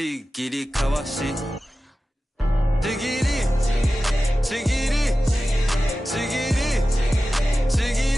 ちぎりかわしちぎりちぎりちぎりちぎり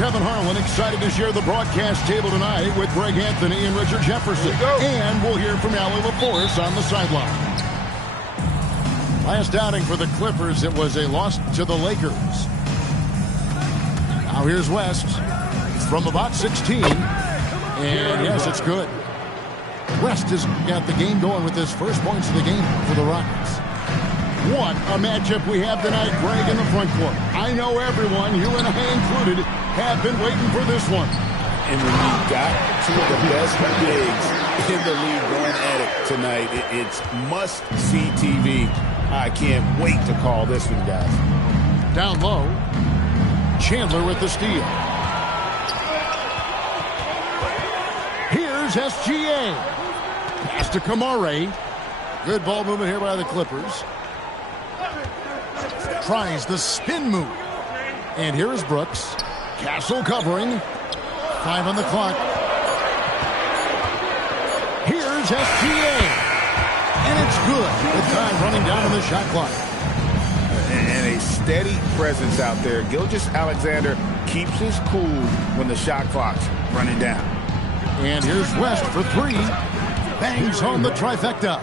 Kevin Harlan, excited to share the broadcast table tonight with Greg Anthony and Richard Jefferson. And we'll hear from Allie LaForce on the sideline. Last outing for the Clippers, it was a loss to the Lakers. Now here's West from about 16. And yes, it's good. West has got the game going with his first points of the game for the Rockets. What a matchup we have tonight, Greg, in the front court. I know everyone, you and I included, have been waiting for this one. And when you've got two of the best bigs in the league going at it tonight, it's must-see TV. I can't wait to call this one, guys. Down low, Chandler with the steal. Here's SGA. Pass to Kamare. Good ball movement here by the Clippers. Tries the spin move. And here is Brooks. Castle covering. 5 on the clock. Here's SGA. And it's good. With time running down on the shot clock. And a steady presence out there. Gilgeous-Alexander keeps his cool when the shot clock's running down. And here's West for 3. Bangs home the trifecta.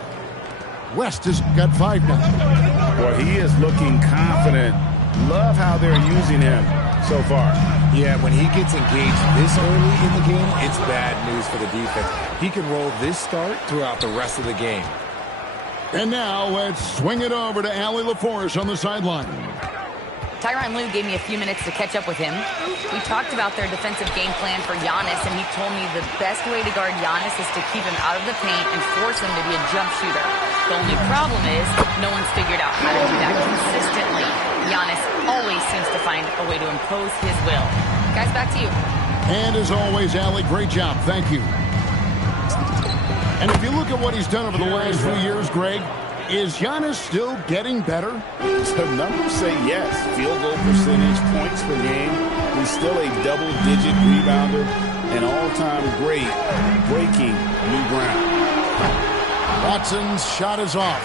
West has got 5 now. Well, he is looking confident. Love how they're using him so far. Yeah, when he gets engaged this early in the game, it's bad news for the defense. He can roll this start throughout the rest of the game. And now let's swing it over to Allie LaForce on the sideline. Tyronn Lue gave me a few minutes to catch up with him. We talked about their defensive game plan for Giannis, and he told me the best way to guard Giannis is to keep him out of the paint and force him to be a jump shooter. The only problem is no one's figured out how to do that consistently. Giannis always seems to find a way to impose his will. Guys, back to you. And as always, Allie, great job. Thank you. And if you look at what he's done over the last few years, Greg, is Giannis still getting better? The numbers say yes. Field goal percentage, points per game. He's still a double-digit rebounder, an all-time great, breaking new ground. Watson's shot is off.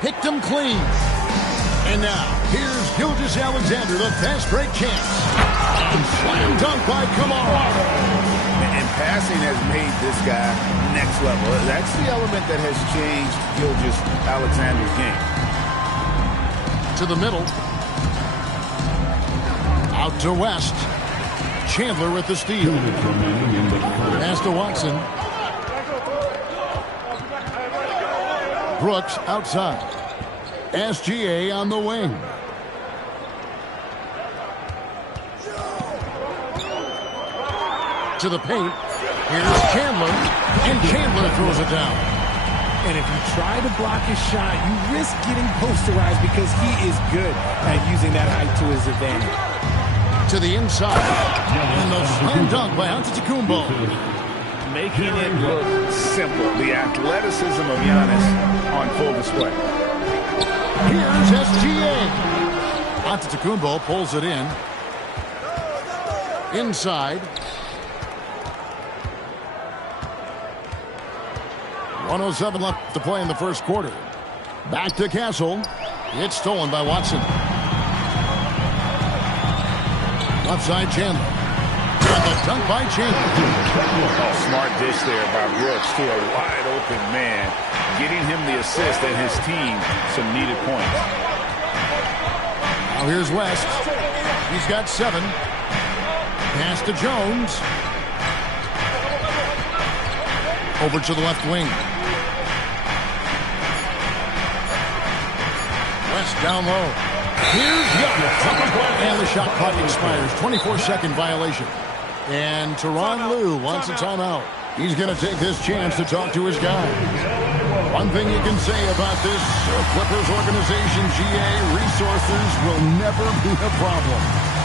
Picked him clean. And now, here's Gilgeous-Alexander, the fast break chance. Slam dunk by Kamara. And passing has made this guy next level. That's the element that has changed Gilgeous-Alexander's game. To the middle. Out to West. Chandler with the steal. Pass to Watson. Brooks outside. SGA on the wing. To the paint. Here's Chandler. And Chandler throws it down. And if you try to block his shot, you risk getting posterized because he is good at using that height to his advantage. To the inside. And the slam dunk by Antetokounmpo. Making it look simple. The athleticism of Giannis on full display. Here's SGA. Antetokounmpo pulls it in. Inside. 1:07 left to play in the first quarter. Back to Castle. It's stolen by Watson. Left side Chandler. And the dunk by Chandler. Oh, smart dish there by Brooks to a wide open man, getting him the assist and his team some needed points. Now here's West. He's got 7. Pass to Jones. Over to the left wing. West down low. Here's Giannis. And the shot clock expires. 24-second violation. And Tyronn Lue wants a timeout. He's going to take this chance to talk to his guys. One thing you can say about this Clippers organization, GA, resources will never be a problem.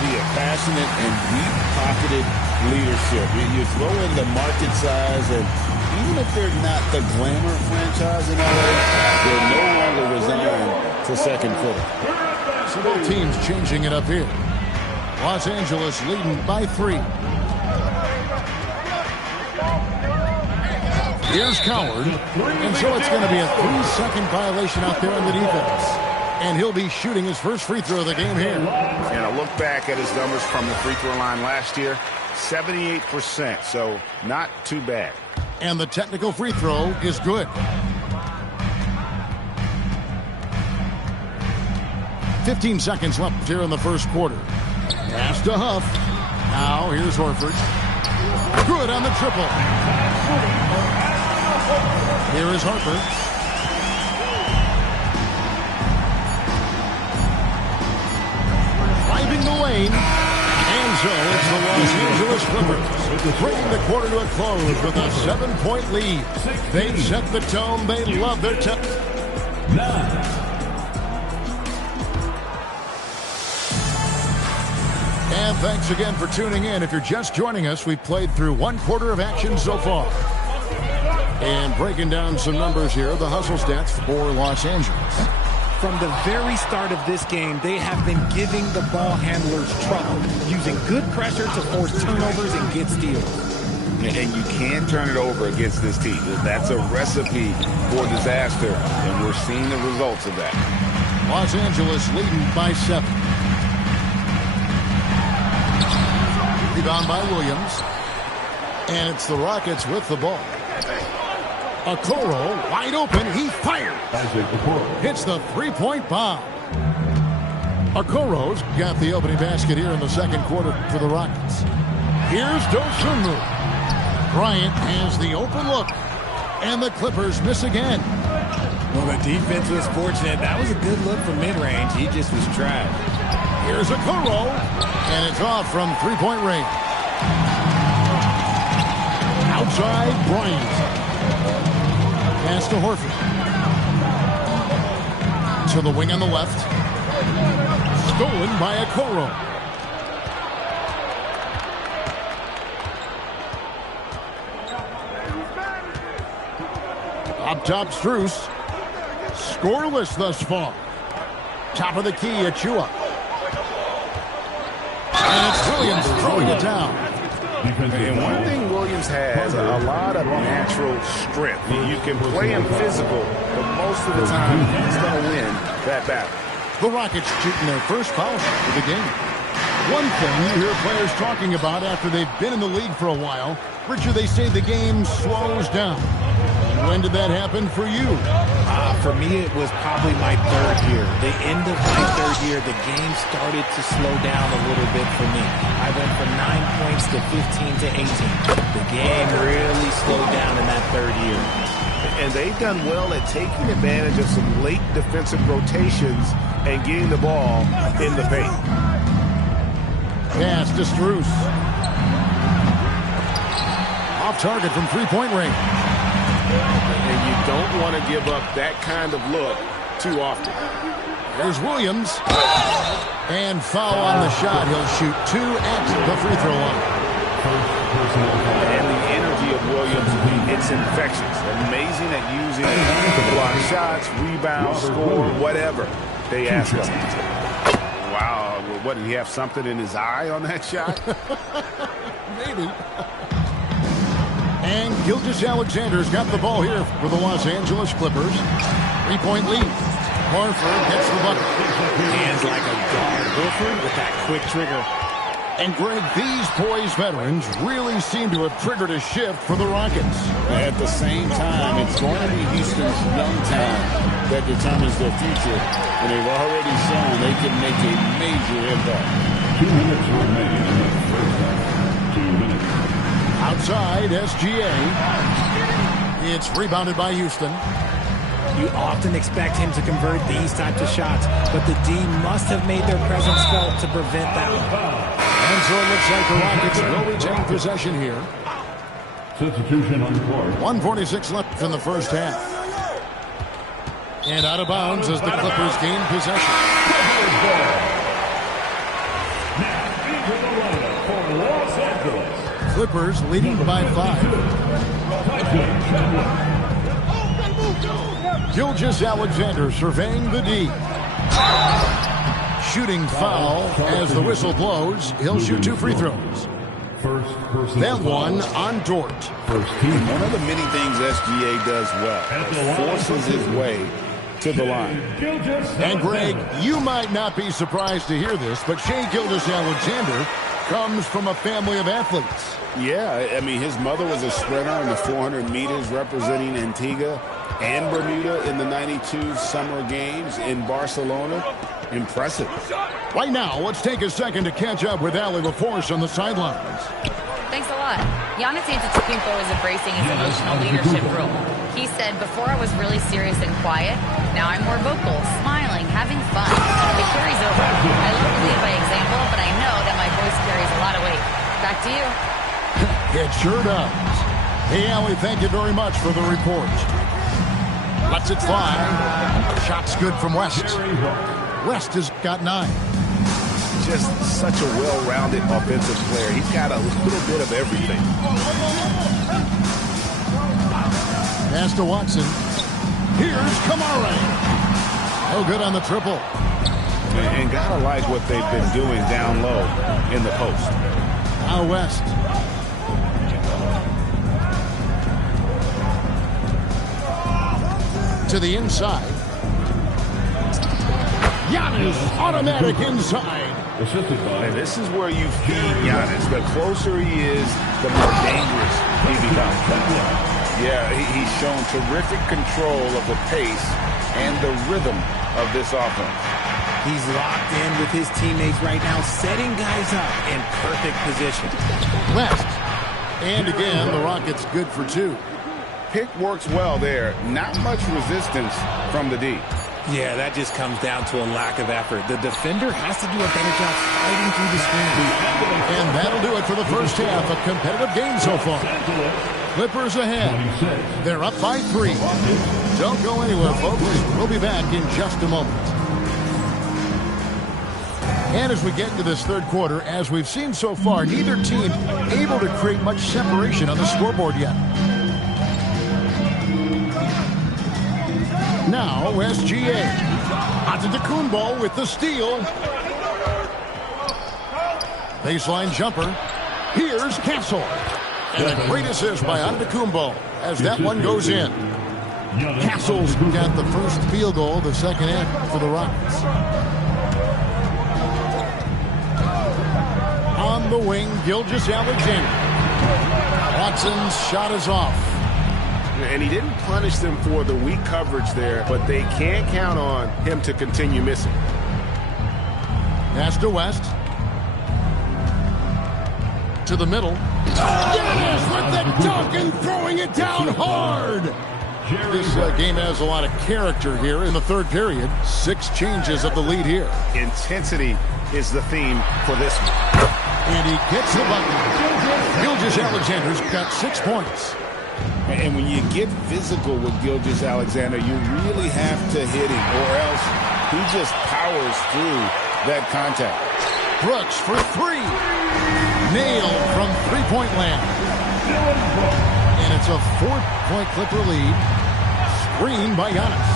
The passionate and deep-pocketed leadership. You throw in the market size, and even if they're not the glamour franchise in LA, they're no longer resigned to second fiddle. So both teams changing it up here. Los Angeles leading by 3. Here's Coward. And so it's going to be a 3-second violation out there on the defense. And he'll be shooting his first free throw of the game here. And a look back at his numbers from the free throw line last year, 78%, so not too bad. And the technical free throw is good. 15 seconds left here in the first quarter. Pass to Huff. Now here's Horford. Good on the triple. Here is Harper. Driving the lane. And so it's the Los Angeles Clippers bringing the quarter to a close with a 7-point lead. They set the tone. They love their tone. And thanks again for tuning in. If you're just joining us, we've played through one quarter of action so far. And breaking down some numbers here, the hustle stats for Los Angeles. From the very start of this game, they have been giving the ball handlers trouble, using good pressure to force turnovers and get steals. And you can turn it over against this team. That's a recipe for disaster, and we're seeing the results of that. Los Angeles leading by 7. Rebound by Williams. And it's the Rockets with the ball. Okoro wide open. He fires. Hits the three-point bomb. Okoro's got the opening basket here in the second quarter for the Rockets. Here's Dosunmu. Bryant has the open look. And the Clippers miss again. Well, the defense was fortunate. That was a good look from mid-range. He just was trapped. Here's Okoro. And it's off from three-point range. Outside, Bryant. Pass to Horford. To the wing on the left. Stolen by Okoro. Up top, Strus. Scoreless thus far. Top of the key, Achua. And it's Williams throwing it down. And one thing Williams has, a lot of natural strength. You can play him physical, but most of the time he's going to win that battle. The Rockets shooting their first foul shot of the game. One thing you hear players talking about after they've been in the league for a while, Richard, they say the game slows down. When did that happen for you? For me, it was probably my third year. The end of my third year, the game started to slow down a little bit for me. I went from 9 points to 15 to 18. The game really slowed down in that third year. And they've done well at taking advantage of some late defensive rotations and getting the ball in the paint. Pass to Strus. Off target from three-point range. And you don't want to give up that kind of look too often. There's Williams. And foul on the shot. He'll shoot 2 at the free throw line. And the energy of Williams, it's infectious. Amazing at using block shots, rebounds, score, whatever they ask him. Wow, what, did he have something in his eye on that shot? Maybe. And Gilgeous-Alexander's got the ball here for the Los Angeles Clippers. 3-point lead. Horford gets the bucket. Hands like a guard. Horford with that quick trigger. And Greg, these poised veterans really seem to have triggered a shift for the Rockets. At the same time, it's going to be Houston's young talent that determines their future. And they've already shown they can make a major impact. 2 minutes remaining in the first half. 2 minutes. Outside, SGA. It's rebounded by Houston. You often expect him to convert these types of shots, but the D must have made their presence felt to prevent that one. And so it looks like the Rockets will retain possession here. Substitution on the court. 1:46 left in the first half. And out of bounds as the Clippers gain possession. Now into the lineup for Los Angeles. Clippers leading by 5. Gilgeous-Alexander surveying the D. Shooting foul as the whistle blows. He'll shoot 2 free throws. First person. That one on Dort. First team. One of the many things SGA does well, forces his way to the line. And, Greg, you might not be surprised to hear this, but Shai Gilgeous-Alexander comes from a family of athletes. Yeah, I mean, his mother was a sprinter in the 400 meters representing Antigua and Bermuda in the 92 Summer Games in Barcelona. Impressive. Right now, let's take a second to catch up with Allie LaForce on the sidelines. Thanks a lot. Giannis Antetokounmpo is embracing his emotional leadership role. He said, before I was really serious and quiet, now I'm more vocal, smiling, having fun. It carries over. I love to lead by example, but I know that my voice carries a lot of weight. Back to you. It sure does. Hey, Allie, thank you very much for the report. Lets it fly. Shot's good from West. West has got 9. Just such a well-rounded offensive player. He's got a little bit of everything. Pass to Watson. Here's Kamara. No good on the triple. And gotta like what they've been doing down low in the post. Now West. To the inside. Giannis, automatic inside. And this is where you feed Giannis. The closer he is, the more dangerous he becomes. Yeah, he's shown terrific control of the pace and the rhythm of this offense. He's locked in with his teammates right now, setting guys up in perfect position. West. And again, the Rockets good for 2. Pick works well there. Not much resistance from the D. Yeah, that just comes down to a lack of effort. The defender has to do a better job fighting through the screen. And that'll do it for the first half. A competitive game so far. Clippers ahead. They're up by 3. Don't go anywhere, folks. We'll be back in just a moment. And as we get into this third quarter, as we've seen so far, neither team able to create much separation on the scoreboard yet. Now, SGA. Antetokounmpo with the steal. Baseline jumper. Here's Castle. And a great assist by Antetokounmpo as that one goes in. Castle's got the first field goal of the second half for the Rockets. On the wing, Gilgeous-Alexander. Watson's shot is off. And he didn't punish them for the weak coverage there, but they can't count on him to continue missing. Pass to West. To the middle. Giannis with the dunk and throwing it down hard. This game has a lot of character here in the third period. 6 changes of the lead here. Intensity is the theme for this one. And he gets the bucket. Gilgeous-Alexander's got 6 points. And when you get physical with Gilgeous-Alexander, you really have to hit him, or else he just powers through that contact. Brooks for 3. Nailed from three-point land. And it's a 4-point Clipper lead. Screen by Giannis.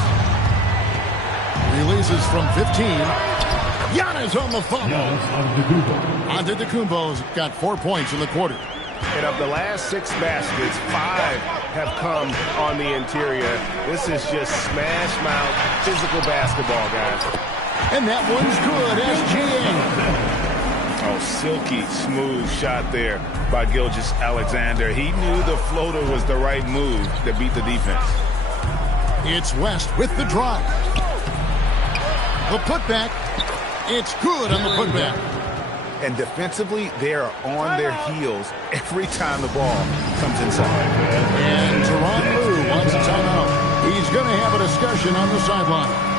Releases from 15. Giannis on the phone. Antetokounmpo's got 4 points in the quarter. And of the last 6 baskets, 5 have come on the interior. This is just smash mouth physical basketball, guys. And that one's good. SGA. Oh, silky smooth shot there by Gilgeous-Alexander. He knew the floater was the right move to beat the defense. It's West with the drive. The putback. It's good on the putback. And defensively, they are on their heels every time the ball comes inside. And Tyronn Lue wants a timeout. He's going to have a discussion on the sideline.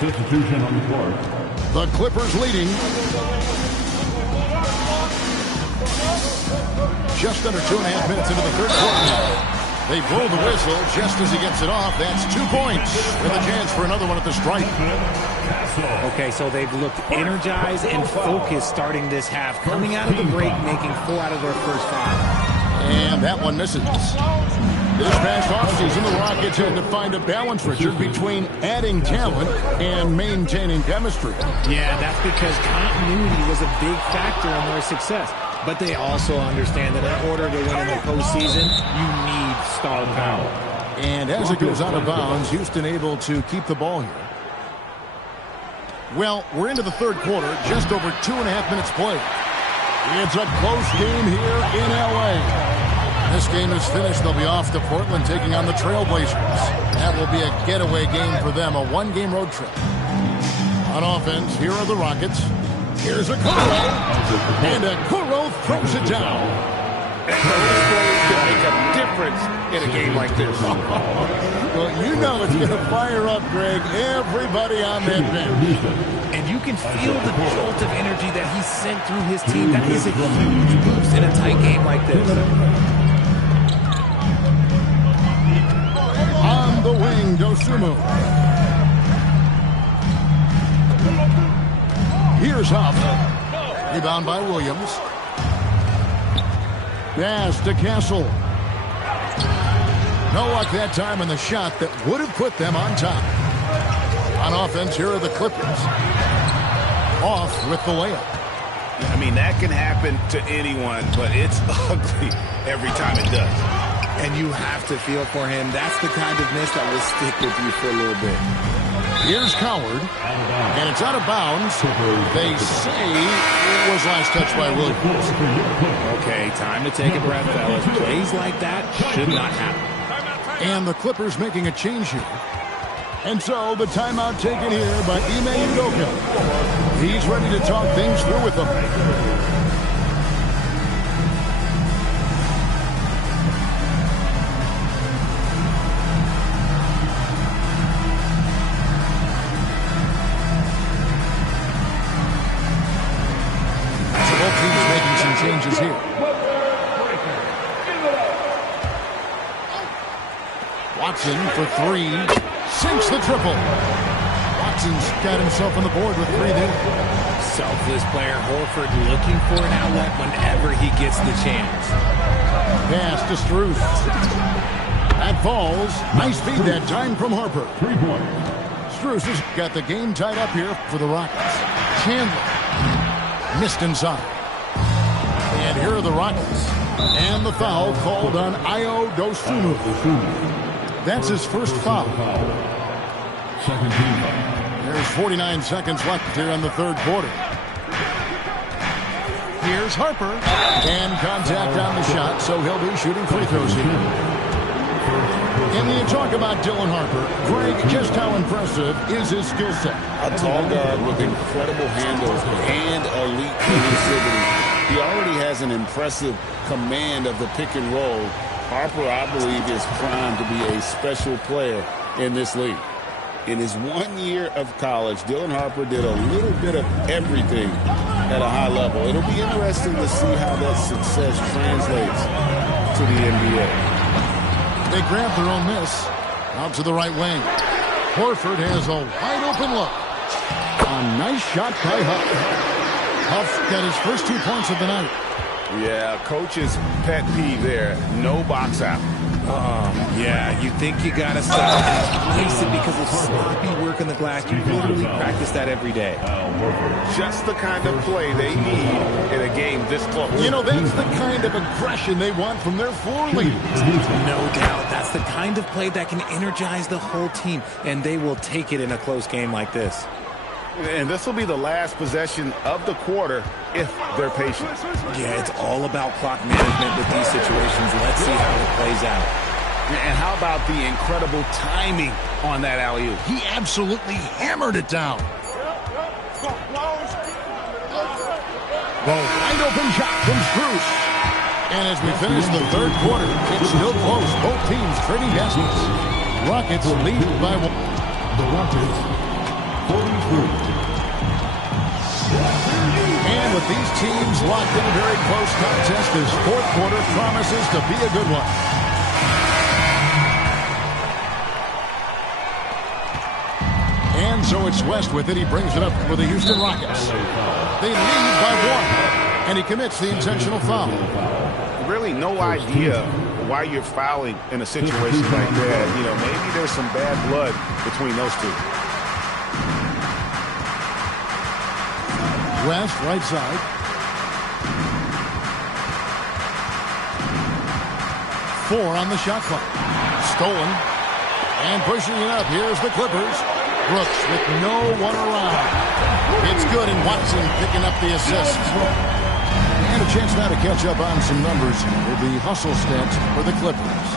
Substitution on the court. The Clippers leading. Just under 2.5 minutes into the third quarter now. They blow the whistle just as he gets it off. That's 2 points with a chance for another one at the stripe. Okay, so they've looked energized and focused starting this half. Coming out of the break, making 4 out of their first 5. And that one misses. This past offseason, the Rockets had to find a balance, Richard, between adding talent and maintaining chemistry. Yeah, that's because continuity was a big factor in their success. But they also understand that in order to win in the postseason, you need star power. And as it goes out of bounds, Houston able to keep the ball here. Well, we're into the third quarter, just over 2.5 minutes played. It's a close game here in L.A. This game is finished. They'll be off to Portland taking on the Trailblazers. That will be a getaway game for them, a one-game road trip. On offense, here are the Rockets. Here's a Okoro, and Okoro throws it down. Those plays can make a difference in a game like this. Well, you know it's going to fire up, Greg, everybody on that bench. And you can feel the jolt of energy that he sent through his team. That is a huge boost in a tight game like this. On the wing, Dosunmu. Here's Huff. Rebound by Williams. Pass to Castle. No luck that time on the shot that would have put them on top. On offense, here are the Clippers. Off with the layup. I mean, that can happen to anyone, but it's ugly every time it does. And you have to feel for him. That's the kind of miss that will stick with you for a little bit. Here's Coward, and it's out of bounds. They say it was last touched by Williams. Okay, time to take a breath, fellas. Plays like that should not happen. And the Clippers making a change here. And so the timeout taken here by Ime Udoka. He's ready to talk things through with them. Changes here. Watson for 3. Sinks the triple. Watson's got himself on the board with 3 there. Selfless player Horford looking for an outlet whenever he gets the chance. Pass to Strus. That falls. Nice feed that time from Harper. 3 points. Strus has got the game tied up here for the Rockets. Chandler missed inside. And here are the Rockets. And the foul called on Ayo Dosunmu. That's his first foul. Second team. There's 49 seconds left here in the third quarter. Here's Harper. And contact on the shot, so he'll be shooting free throws here. And when you talk about Dylan Harper, Greg, just how impressive is his skill set? A tall guard with incredible handles and elite elusivity. He already has an impressive command of the pick and roll. Harper, I believe, is primed to be a special player in this league. In his 1 year of college, Dylan Harper did a little bit of everything at a high level. It'll be interesting to see how that success translates to the NBA. They grab their own miss. Out to the right wing. Horford has a wide open look. A nice shot by Huff. Huff got his first 2 points of the night. Yeah, coach's pet peeve there. No box out. Yeah, you think you got to stop and place it because of sloppy work on the glass. You literally practice that every day. Just the kind of play they need in a game this close. You know, that's the kind of aggression they want from their floor leaders. No doubt. That's the kind of play that can energize the whole team, and they will take it in a close game like this. And this will be the last possession of the quarter if they're patient. Yeah, it's all about clock management with these situations. Let's see how it plays out. And how about the incredible timing on that alley-oop? He absolutely hammered it down. The wide open shot from Strus. And as we finish the third quarter, it's still close. Both teams trading baskets. Rockets lead by 1. The Rockets, 43. And with these teams locked in a very close contest, this fourth quarter promises to be a good one. it's West with it. He brings it up for the Houston Rockets. They lead by 1, and he commits the intentional foul. Really no idea why you're fouling in a situation like that. You know, maybe there's some bad blood between those two. West, right side. Four on the shot clock. Stolen. And pushing it up. Here's the Clippers. Brooks with no one around. It's good, and Watson picking up the assist. And a chance now to catch up on some numbers with the hustle stats for the Clippers.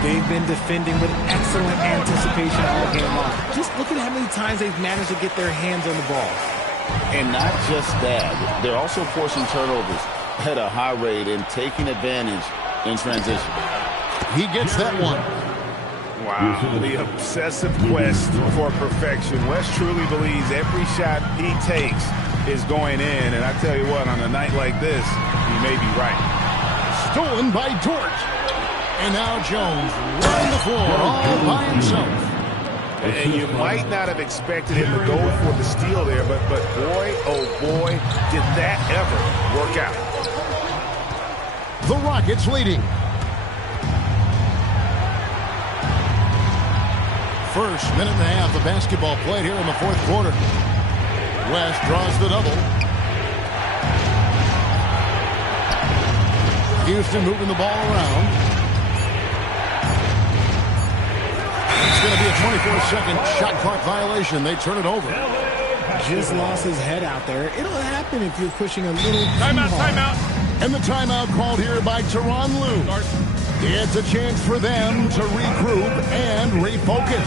They've been defending with excellent anticipation all game long. Just look at how many times they've managed to get their hands on the ball. And not just that, they're also forcing turnovers at a high rate and taking advantage in transition. He gets that one. Wow, the obsessive quest for perfection. West truly believes every shot he takes is going in. And I tell you what, on a night like this, he may be right. Stolen by Dort. And now Jones running the floor all by himself. And you might not have expected him to go for the steal there, but boy, oh boy, did that ever work out. The Rockets leading. First minute and a half of basketball played here in the fourth quarter. West draws the double. Houston moving the ball around. It's going to be a 24-second shot clock violation. They turn it over. Just lost his head out there. It'll happen if you're pushing a little too hard. Timeout. And the timeout called here by Tyronn Lue. It's a chance for them to regroup and refocus.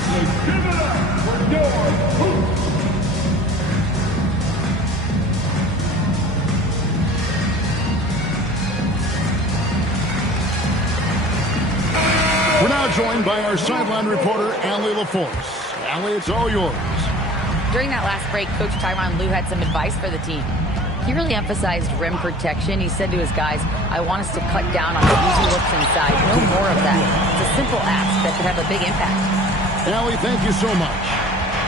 We're now joined by our sideline reporter, Allie LaForce. Allie, it's all yours. During that last break, Coach Tyronn Lue had some advice for the team. He really emphasized rim protection. He said to his guys, I want us to cut down on easy looks inside. No more of that. It's a simple ask that could have a big impact. Allie, thank you so much.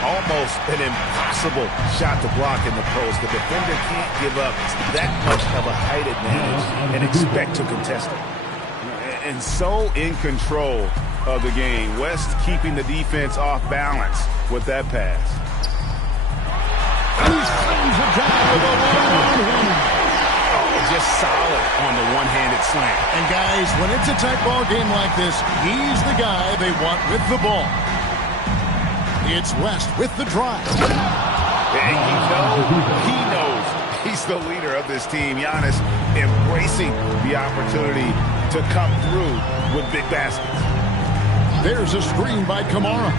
Almost an impossible shot to block in the post. The defender can't give up that much of a height advantage and expect to contest it. And so in control of the game. West keeping the defense off balance with that pass. He slams it down with a one-on-one. Oh, just solid on the one-handed slam. And guys, when it's a tight ball game like this, he's the guy they want with the ball. It's West with the drive. And he knows he's the leader of this team. Giannis embracing the opportunity to come through with big baskets. There's a screen by Kamara.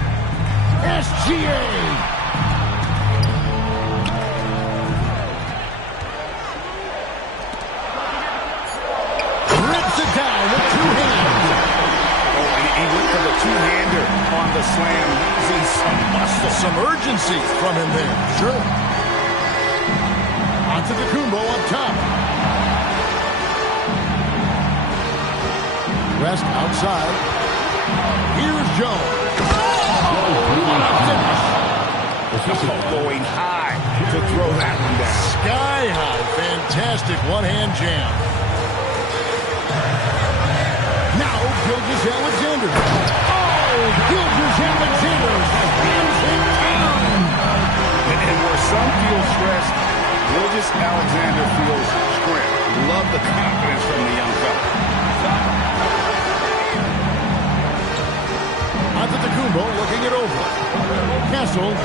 SGA. Down with two hands. Oh, he went for the two-hander on the slam, using some muscle. Some urgency from him there. Sure. Onto the Kumbo up top. West outside. Here's Jones. Going high to throw that one down. Sky high. Fantastic one-hand jam. Now, Gilgeous-Alexander. Oh, Gilgeous-Alexander spins it down. And where some feel stressed, Gilgeous-Alexander feels strength. Love the confidence from the young fella. Antetokounmpo looking it over. Castle.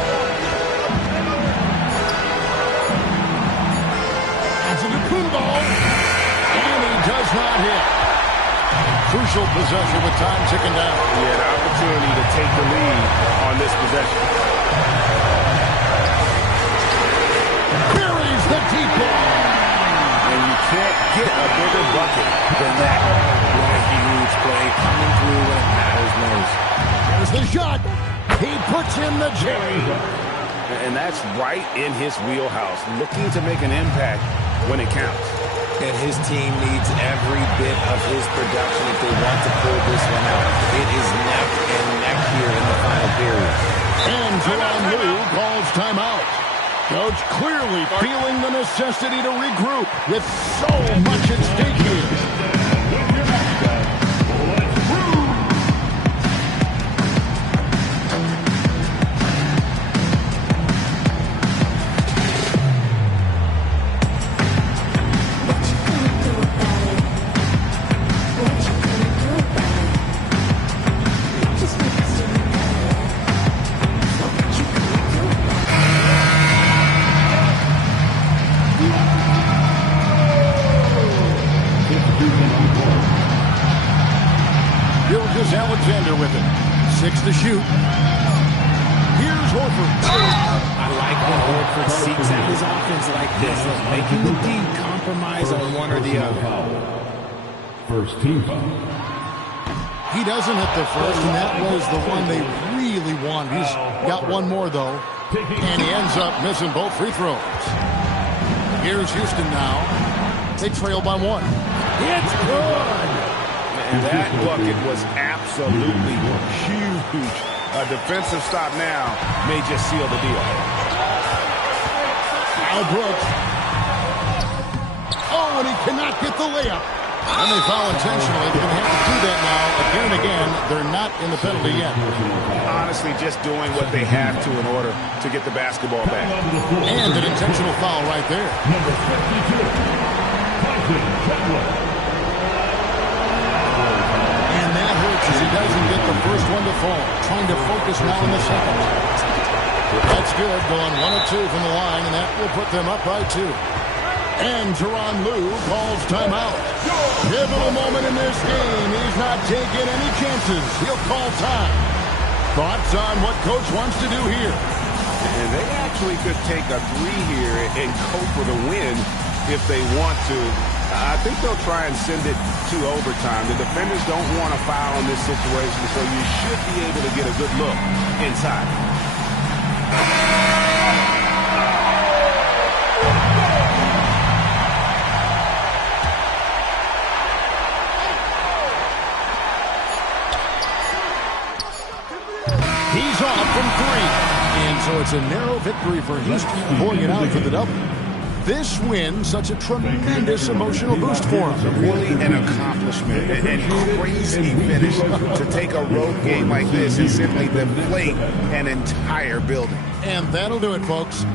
Antetokounmpo. And he does not hit. Crucial possession with time ticking down. He had an opportunity to take the lead on this possession. Buries the deep ball. And you can't get a bigger bucket than that. What a huge play coming through when it matters most. There's the shot. He puts in the J. And that's right in his wheelhouse, looking to make an impact when it counts. And his team needs every bit of his production if they want to pull this one out. It is neck and neck here in the final period. And Tyronn Lue calls timeout. Coach clearly feeling the necessity to regroup with so much at stake here. Alexander with it. 6 to shoot. Here's Horford. I like when Horford seeks out his offense like this, making the D compromise on one or the other. First team foul. He doesn't hit the first, and that was the one they really wanted. He's got one more, though, and he ends up missing both free throws. Here's Houston now. They trail by 1. It's good. And that bucket was absolutely huge. A defensive stop now may just seal the deal. Al Brooks. Oh, and he cannot get the layup. And they foul intentionally. They're going to have to do that now again and again. They're not in the penalty yet. Honestly, just doing what they have to in order to get the basketball back. And an intentional foul right there. Number 52, Tyson Chandler. And that hurts as he doesn't get the first one to fall. Trying to focus now in the second. That's good. Going 1 of 2 from the line, and that will put them up by 2. And Tyronn Lue calls timeout. Pivotal moment in this game. He's not taking any chances. He'll call time. Thoughts on what Coach wants to do here? And they actually could take a 3 here and cope with a win if they want to. I think they'll try and send it to overtime. The defenders don't want to foul in this situation, so you should be able to get a good look inside. He's off from 3. And so it's a narrow victory for Houston, pulling it out for the double. This win, such a tremendous emotional boost for him. Really an accomplishment and crazy finish to take a road game like this and simply deflate an entire building. And that'll do it, folks.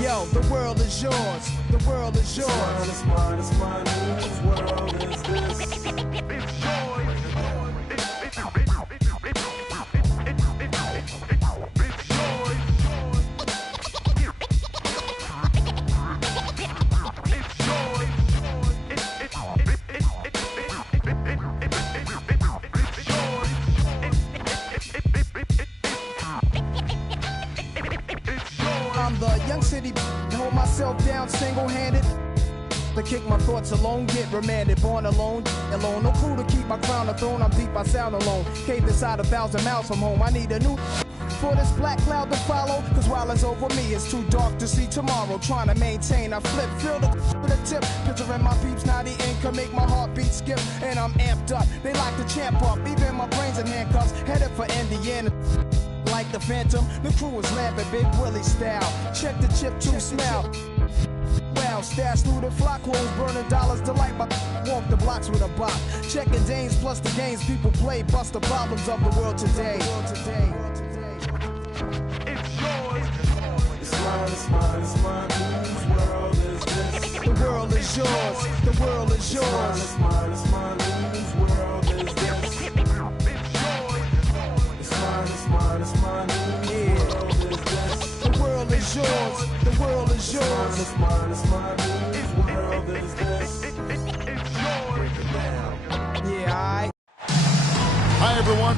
Yo, the world is yours. The world is yours. It's mine, it's mine, whose world is this? It's yours. I'm the young city, hold myself down single-handed. To kick my thoughts alone, get remanded, born alone, no crew to keep my crown a throne. I'm deep, I sound alone. Cave inside 1,000 miles from home. I need a new for this black cloud to follow. Cause while it's over me, it's too dark to see tomorrow. Trying to maintain, I flip, feel the tip. Picturing my peeps, now the income make my heartbeat skip. And I'm amped up, they like to champ up. Even my brains in handcuffs, headed for Indiana. Like the Phantom, the crew is laughing, Big Willie style. Check the chip to smell. Wow, stash through the flock, clothes, burning dollars, delight my walk the blocks with a bop. Checking Danes plus the games people play, bust the problems of the world today. It's yours. It's mine, it's mine, it's mine. Whose world is this? The world is yours. The world is yours. It's mine, it's mine, whose world is this? It's mine, yeah. The world is yours. The world is yours. It's mine, it's mine. Whose world is this? It's yours. Yeah, alright. Hi, everyone.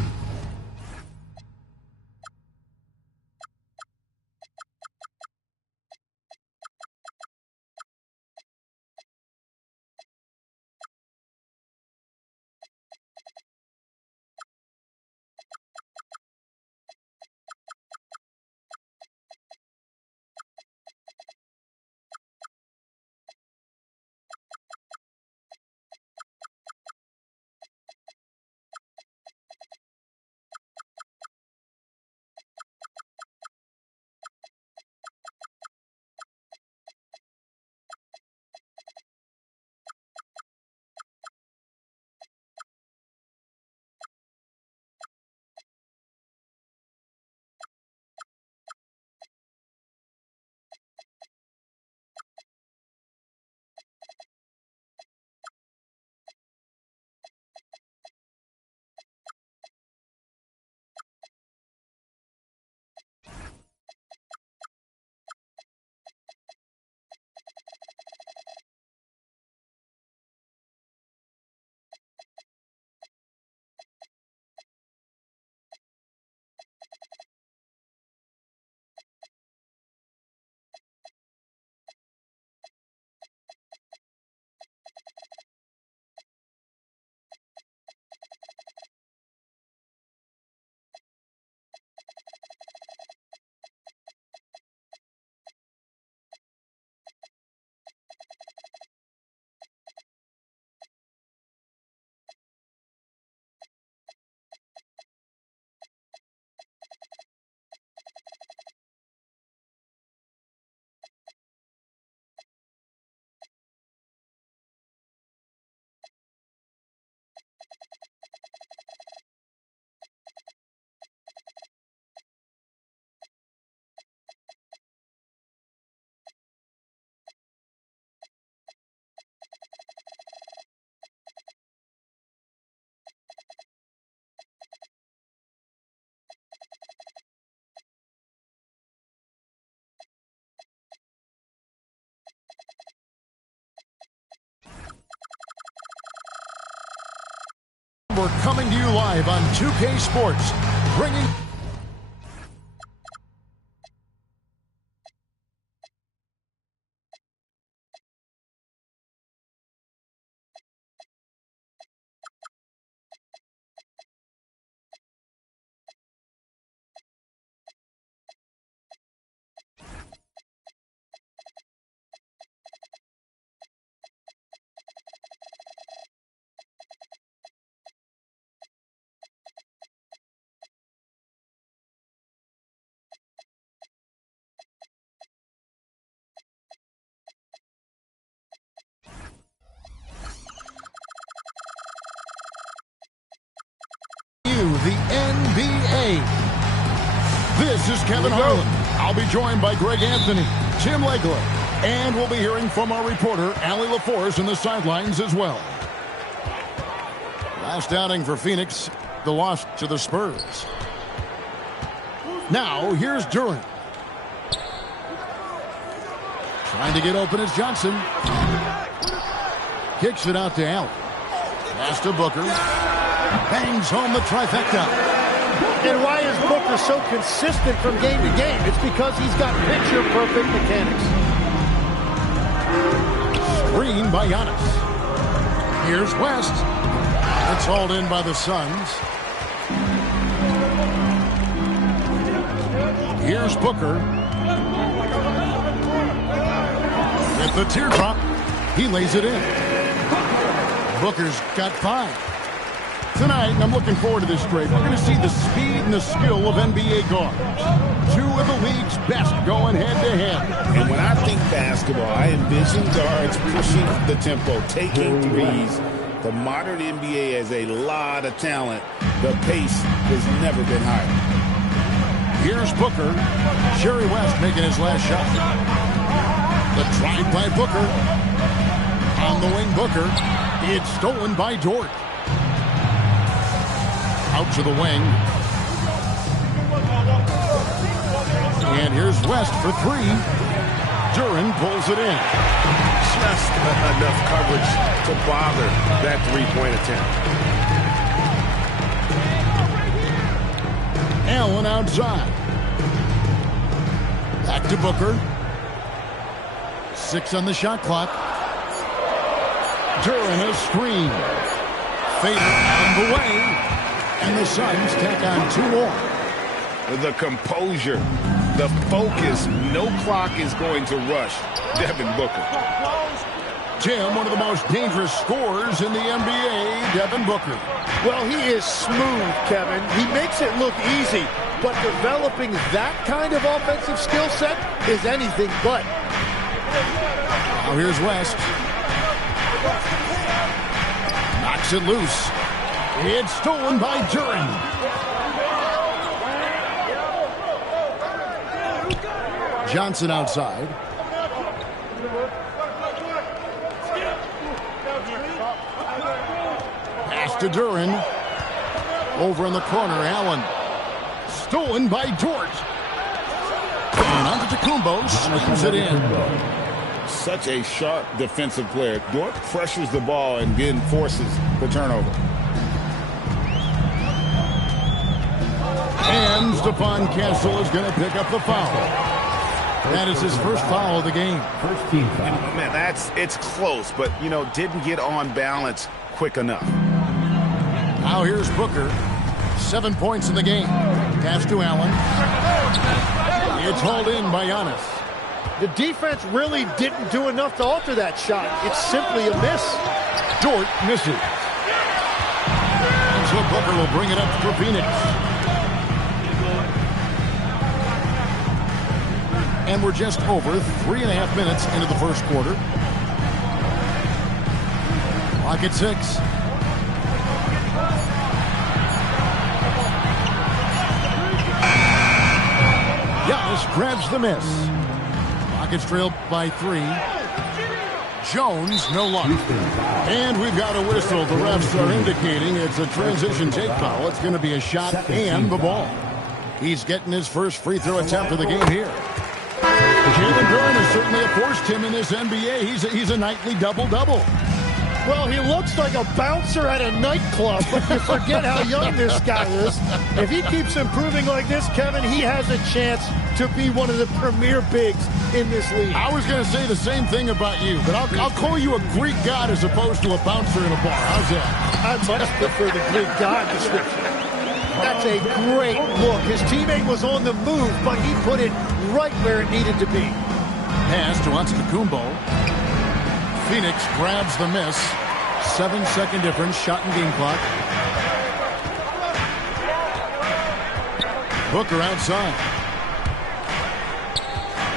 we're coming to you live on 2K Sports, bringing... the NBA. This is Kevin Harlan. I'll be joined by Greg Anthony, Tim Legler, and we'll be hearing from our reporter, Allie LaForce, in the sidelines as well. Last outing for Phoenix, the loss to the Spurs. Now, here's Durant. Trying to get open is Johnson. Kicks it out to Allen. Pass to Booker. Bangs home the trifecta. And why is Booker so consistent from game to game? It's because he's got picture-perfect mechanics. Screen by Giannis. Here's West. It's hauled in by the Suns. Here's Booker. With the teardrop, he lays it in. Booker's got 5. Tonight, and I'm looking forward to this trade, we're going to see the speed and the skill of NBA guards. 2 of the league's best going head-to-head. And when I think basketball, I envision guards pushing the tempo, taking threes. The modern NBA has a lot of talent. The pace has never been higher. Here's Booker. Jerry West making his last shot. The drive by Booker. On the wing, Booker. It's stolen by Dort. Out to the wing. And here's West for 3. Duran pulls it in. Just enough coverage to bother that three-point attempt. Allen outside. Back to Booker. 6 on the shot clock. Duran a screen. Fader on the way. And the Suns take on 2 more. The composure, the focus, no clock is going to rush Devin Booker. Tim, one of the most dangerous scorers in the NBA, Devin Booker. Well, he is smooth, Kevin. He makes it look easy, but developing that kind of offensive skill set is anything but. Now here's West. Knocks it loose. It's stolen by Duran. Johnson outside. Pass to Duran. Over in the corner, Allen. Stolen by Dort. And Antetokounmpo slams it in. Such a sharp defensive player. Dort pressures the ball and then forces the turnover. And Stephon Castle is going to pick up the foul. That is his first foul of the game. First team foul. Man, it's close, but, didn't get on balance quick enough. Now here's Booker. 7 points in the game. Pass to Allen. It's hauled in by Giannis. The defense really didn't do enough to alter that shot. It's simply a miss. Dort misses. And so Booker will bring it up for Phoenix. And we're just over 3.5 minutes into the first quarter. Clock at 6. Giannis grabs the miss. Rockets trailed by 3. Jones, no luck. And we've got a whistle. The refs are indicating it's a transition take foul. It's going to be a shot and the ball. He's getting his first free throw attempt of the game here. Jalen Duran is certainly a force, Tim, in this NBA. He's a nightly double-double. Well, he looks like a bouncer at a nightclub, but you forget how young this guy is. If he keeps improving like this, Kevin, he has a chance to be one of the premier bigs in this league. I was going to say the same thing about you, but I'll call you a Greek god as opposed to a bouncer in a bar. How's that? I much prefer the Greek god description. That's a great look. His teammate was on the move, but he put it right where it needed to be. Pass to Antetokounmpo. Phoenix grabs the miss. 7-second difference, shot and game clock. Booker outside.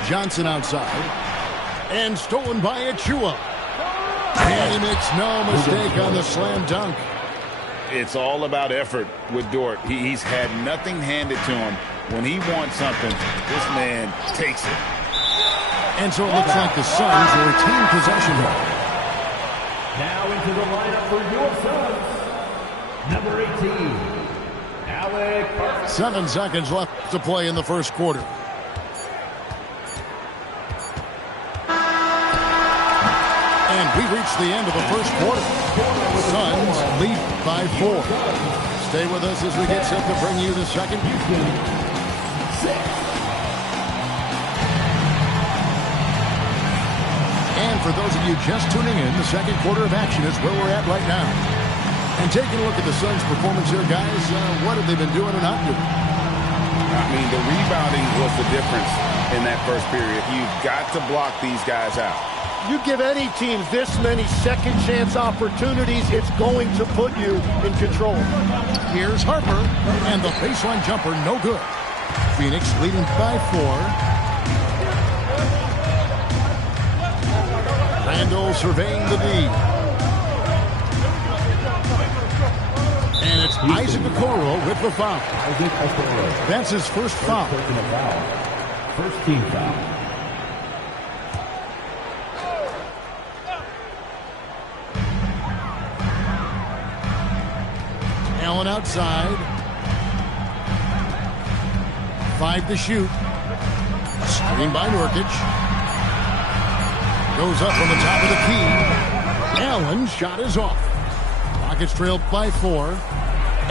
Johnson outside. And stolen by Achua. And he makes no mistake on the slam dunk. It's all about effort with Dort. He's had nothing handed to him. When he wants something, this man takes it. And so it looks like the Suns will retain possession here. Now into the lineup for your Suns, number 18, Alec Burks. 7 seconds left to play in the first quarter. And we reached the end of the first quarter. Suns lead by 4. Stay with us as we get set to bring you the second. And for those of you just tuning in, the second quarter of action is where we're at right now. And taking a look at the Suns' performance here, guys, what have they been doing or not doing? I mean, the rebounding was the difference in that first period. You've got to block these guys out. You give any team this many second chance opportunities, it's going to put you in control. Here's Harper, and the baseline jumper no good. Phoenix leading by 4. Randall surveying the D. And it's Isaac Okoro with the foul. That's his first foul. First team foul. Allen outside. 5 to shoot. Screen by Nurkic. Goes up on the top of the key. Allen's shot is off. Rockets trailed by 4.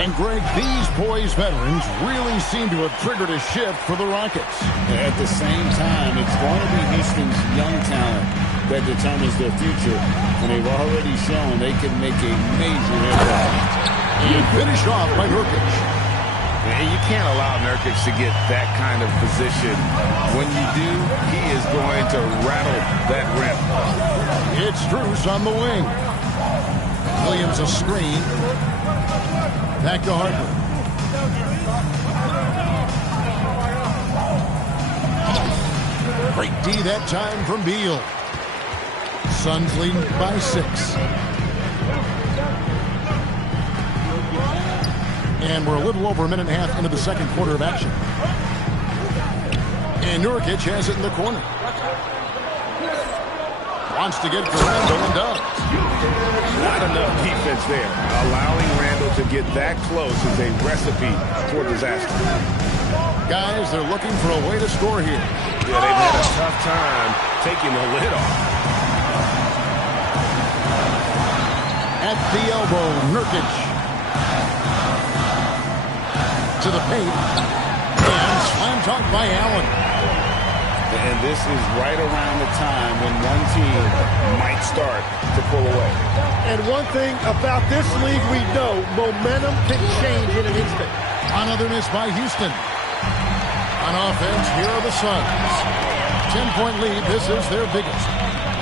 And Greg, these poised veterans really seem to have triggered a shift for the Rockets. At the same time, it's going to be Houston's young talent that determines their future. And they've already shown they can make a major impact. And finished off by Nurkic. And you can't allow Nurkic to get that kind of position. When you do, he is going to rattle that rim. It's Strus on the wing. Williams a screen. Back to Harper. Great D that time from Beal. Suns leading by 6. And we're a little over a minute and a half into the second quarter of action. And Nurkic has it in the corner. Wants to get to Randall and does. Not enough defense there. Allowing Randall to get that close is a recipe for disaster. Guys, they're looking for a way to score here. Yeah, they've had a tough time taking the lid off. At the elbow, Nurkic. To the paint. And slam dunk by Allen. And this is right around the time when one team might start to pull away. And one thing about this league we know, momentum can change in an instant. Another miss by Houston. On offense, here are the Suns. 10-point lead. This is their biggest.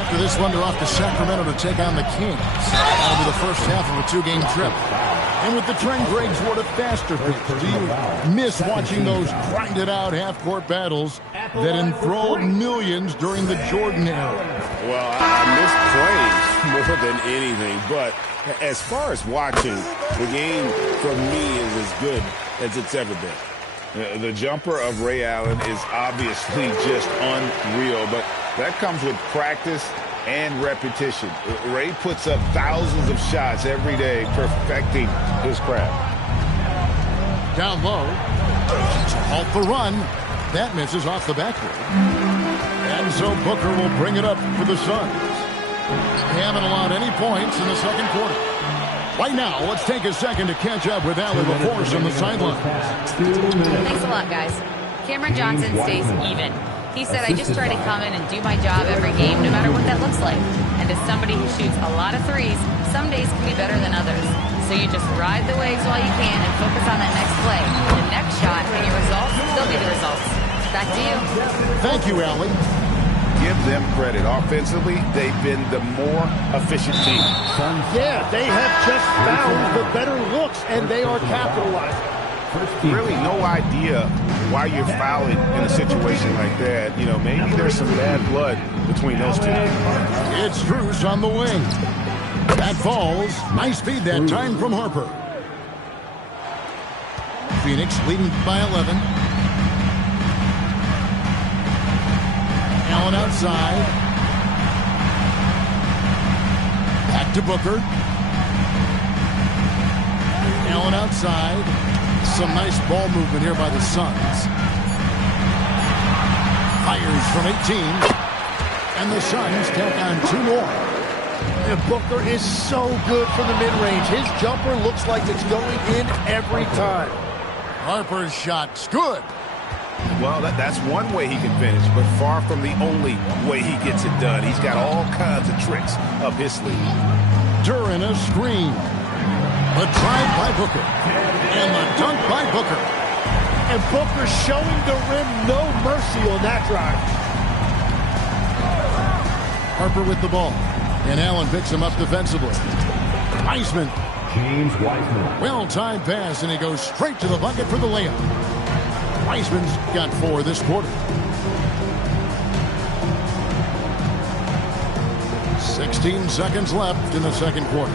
After this one, they're off to Sacramento to take on the Kings. That'll be the first half of a 2-game trip. And with the trend, Greg's what a faster pace. Do you miss watching those grinded-out half-court battles that enthralled millions during the Jordan era? Well, I miss plays more than anything. But as far as watching, the game for me is as good as it's ever been. The jumper of Ray Allen is obviously just unreal, but that comes with practice and repetition. Ray puts up thousands of shots every day, perfecting his craft. Down low. To halt the run. That misses off the backboard. And so Booker will bring it up for the Suns. They haven't allowed any points in the second quarter. Right now, let's take a second to catch up with Allie LaForce on the sideline. Thanks a lot, guys. Cameron Johnson stays even. He said, I just try to come in and do my job every game, no matter what that looks like. And as somebody who shoots a lot of threes, some days can be better than others. So you just ride the waves while you can and focus on that next play. The next shot and your results, they'll be the results. Back to you. Thank you, Allie. Give them credit. Offensively, they've been the more efficient team. Yeah, they have just found the better looks, and they are capitalizing. Really no idea why you're fouling in a situation like that. You know, maybe there's some bad blood between those two. It's Strus on the wing. That falls. Nice feed that time from Harper. Phoenix leading by 11. Allen outside. Back to Booker. Allen outside. Some nice ball movement here by the Suns. Fires from 18. And the Suns tack on 2 more. And Booker is so good from the mid-range. His jumper looks like it's going in every time. Harper's shot's good. Well, that's one way he can finish, but far from the only way he gets it done. He's got all kinds of tricks up his sleeve. Duran a screen. The drive by Booker. And the dunk by Booker. And Booker showing the rim no mercy on that drive. Harper with the ball. And Allen picks him up defensively. Wiseman. James Wiseman. Well-timed pass, and he goes straight to the bucket for the layup. Wiseman's got 4 this quarter. 16 seconds left in the second quarter.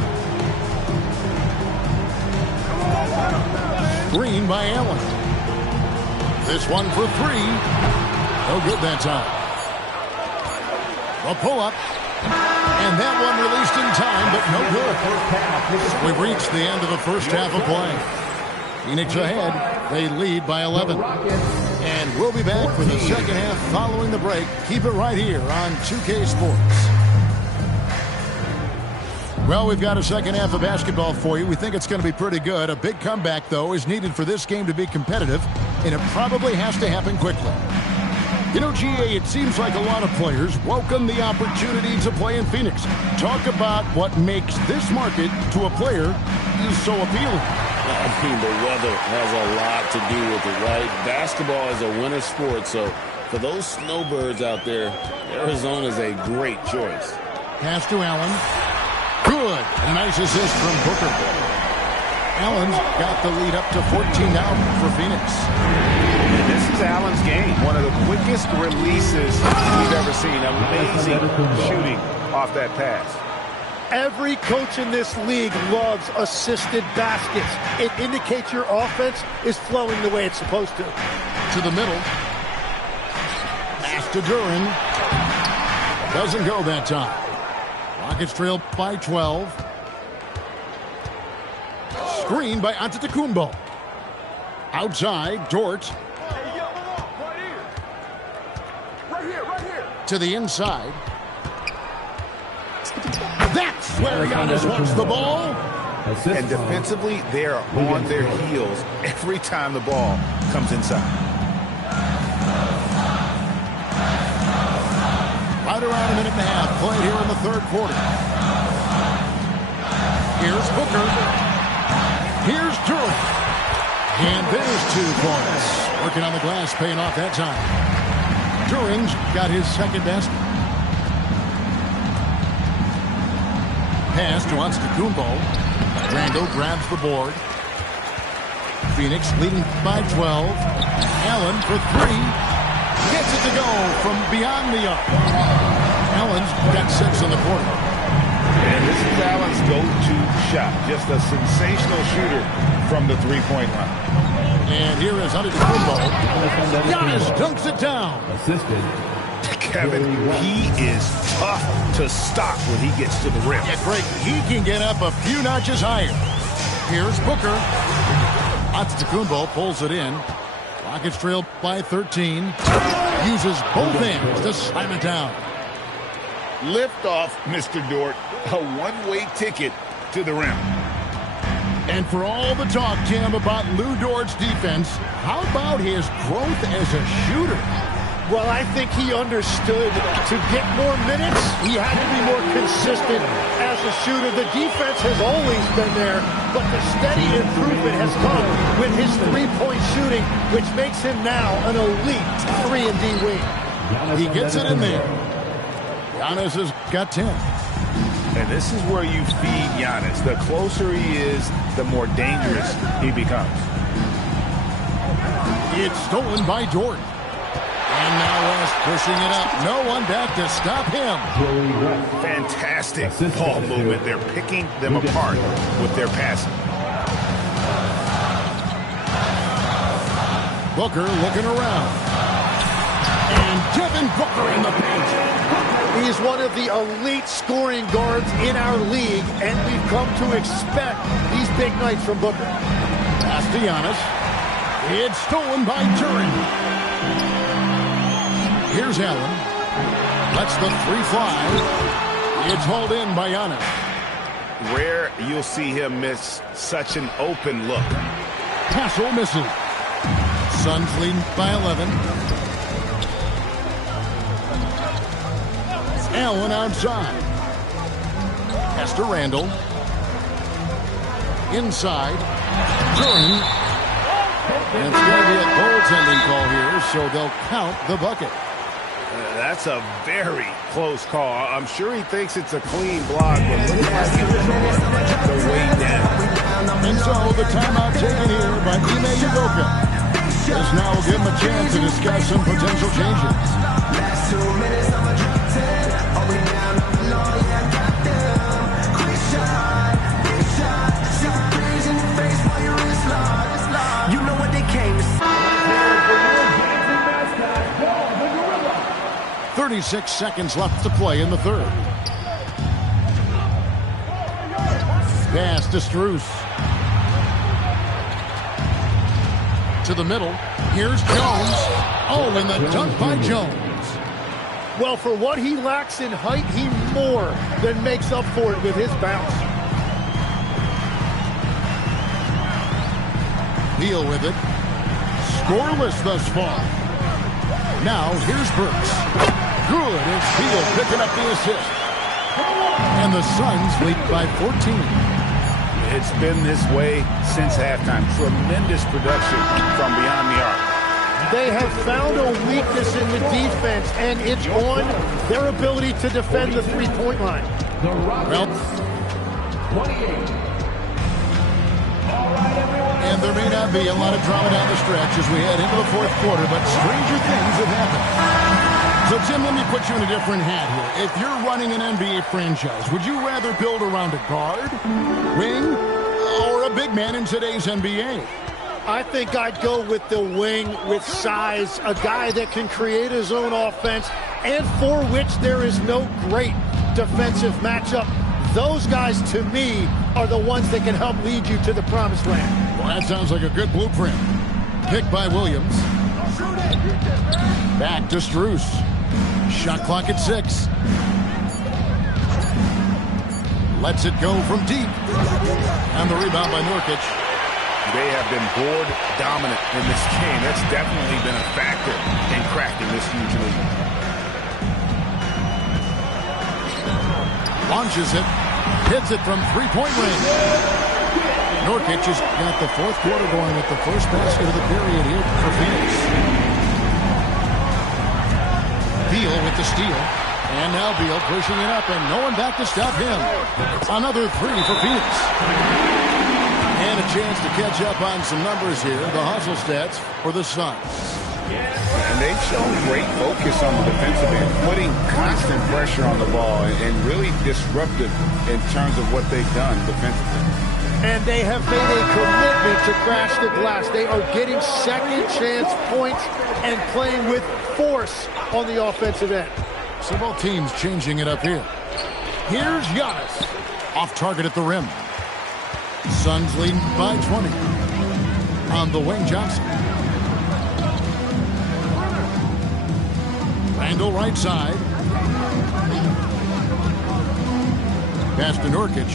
Screen by Allen. This one for 3. No good that time. A pull-up. And that one released in time, but no good. We've reached the end of the first half of play. Phoenix ahead. They lead by 11. And we'll be back for the second half following the break. Keep it right here on 2K Sports. Well, we've got a second half of basketball for you. We think it's going to be pretty good. A big comeback, though, is needed for this game to be competitive, and it probably has to happen quickly. You know, GA, it seems like a lot of players welcome the opportunity to play in Phoenix. Talk about what makes this market to a player is so appealing. I mean, the weather has a lot to do with it, right? Basketball is a winter sport, so for those snowbirds out there, Arizona is a great choice. Pass to Allen. Good. And a nice assist from Booker. Allen's got the lead up to 14 now for Phoenix. And this is Allen's game. One of the quickest releases we've ever seen. Amazing shooting off that pass. Every coach in this league loves assisted baskets. It indicates your offense is flowing the way it's supposed to. To the middle. Pass to Duran. Doesn't go that time. Rockets trail by 12. Screen by Antetokounmpo. Outside, Dort. Right here. To the inside. That's where Giannis wants the ball. And defensively, they're on their heels every time the ball comes inside. Right around a minute and a half played here in the third quarter. Here's Booker. Here's Duran. And there's 2 points. Working on the glass, paying off that time. Duran's got his second best. Pass to Antetokounmpo. Randall grabs the board. Phoenix leading by 12. Allen for 3. Gets it to go from beyond the arc. Allen's got 6 in the quarter. And this is Allen's go-to shot. Just a sensational shooter from the three-point line. And here is Antetokounmpo. Giannis dunks it down. Assisted. Kevin, he is tough to stop when he gets to the rim. Yeah, Greg, he can get up a few notches higher. Here's Booker. Antetokounmpo pulls it in. Rockets trail by 13. Uses both hands to slam it down. Lift off, Mr. Dort. A one-way ticket to the rim. And for all the talk, Tim, about Lou Dort's defense, how about his growth as a shooter? Well, I think he understood to get more minutes, he had to be more consistent as a shooter. The defense has always been there, but the steady improvement has come with his three-point shooting, which makes him now an elite 3-and-D wing. He gets it in there. Giannis has got 10. And this is where you feed Giannis. The closer he is, the more dangerous he becomes. It's stolen by Dort. And now West pushing it up. No one back to stop him. Fantastic ball movement. They're picking them apart with their passing. Booker looking around. And Devin Booker in the paint. He's one of the elite scoring guards in our league, and we've come to expect these big nights from Booker. Pass to Giannis. It's stolen by Turin. Here's Allen. Lets the three fly. It's hauled in by Giannis. Rare you'll see him miss such an open look. Castle misses. Suns lead by 11. Allen outside. Pass to Randall. Inside. Turin. And it's going to be a goaltending call here, so they'll count the bucket. That's a very close call. I'm sure he thinks it's a clean block, but looks like he was on the way down. And so the timeout taken here by Ime Udoka. This now will give him a chance to discuss some potential changes. Last 2 minutes, I'm a drop 10. Are we down? No, yeah, I got them. Quick shot, big shot. Shot threes in your face while your wrist locked. You know what they came to see. 36 seconds left to play in the third. Pass to Strus. To the middle. Here's Jones. Oh, and the dunk by Jones. Well, for what he lacks in height, he more than makes up for it with his bounce. Beal with it. Scoreless thus far. Now, here's Burks. Good as Beal picking up the assist. And the Suns lead by 14. It's been this way since halftime. Tremendous production from beyond the arc. They have found a weakness in the defense, and it's on their ability to defend the three-point line. Well, 28. and there may not be a lot of drama down the stretch as we head into the fourth quarter, but stranger things have happened. So, Tim, let me put you in a different hat here. If you're running an NBA franchise, would you rather build around a guard, wing, or a big man in today's NBA? I think I'd go with the wing with size, a guy that can create his own offense, and for which there is no great defensive matchup. Those guys, to me, are the ones that can help lead you to the promised land. Well, that sounds like a good blueprint. Picked by Williams. Back to Strus. Shot clock at 6. Lets it go from deep. And the rebound by Nurkic. They have been board dominant in this game. That's definitely been a factor in cracking this huge lead. Launches it. Hits it from three-point range. Nurkic has got the fourth quarter going with the first basket of the period here for Phoenix. Beal with the steal. And now Beal pushing it up, and no one back to stop him. Another three for Phoenix. And a chance to catch up on some numbers here. The hustle stats for the Suns. And they've shown great focus on the defensive end, putting constant pressure on the ball and really disruptive in terms of what they've done defensively. And they have made a commitment to crash the glass. They are getting second chance points and playing with force on the offensive end. So both teams changing it up here. Here's Giannis. Off target at the rim. Suns leading by 20. On the wing, Johnson. Randall right side. Pass to Nurkic.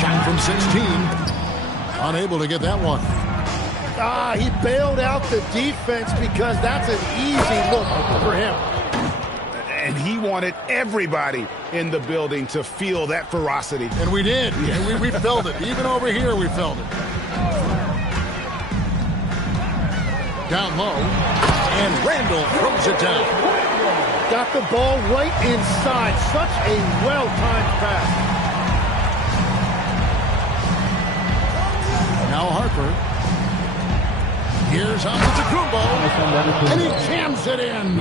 Shot from 16. Unable to get that one. He bailed out the defense because that's an easy look for him. And he wanted everybody in the building to feel that ferocity. And we did. And we felt it. Even over here, we felt it. Down low. And Randall throws it down. Got the ball right inside. Such a well-timed pass. Now Harper. Here's Antetokounmpo. And he jams it in.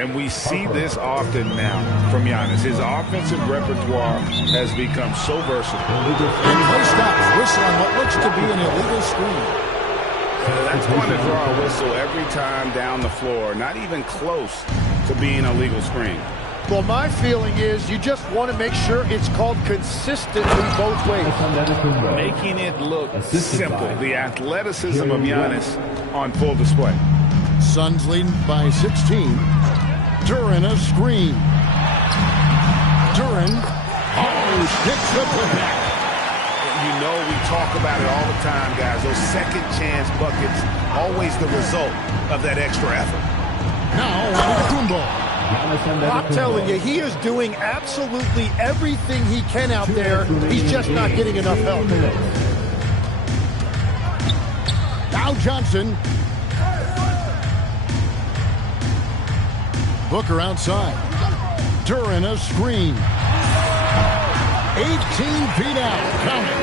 And we see this often now from Giannis. His offensive repertoire has become so versatile. And play stops. Whistle on what looks to be an illegal screen. That's going to draw a whistle every time down the floor. Not even close to being a legal screen. Well, my feeling is you just want to make sure it's called consistently both ways. Making it look simple. The athleticism of Giannis on full display. Suns leading by 16. Duren a screen. Duren sticks the putback. You know we talk about it all the time, guys. Those second chance buckets, always the result of that extra effort. Now Antetokounmpo. I'm telling you, he is doing absolutely everything he can out there. He's just not getting enough help. Now Johnson. Booker outside. Duren a screen. 18 feet out. Counting.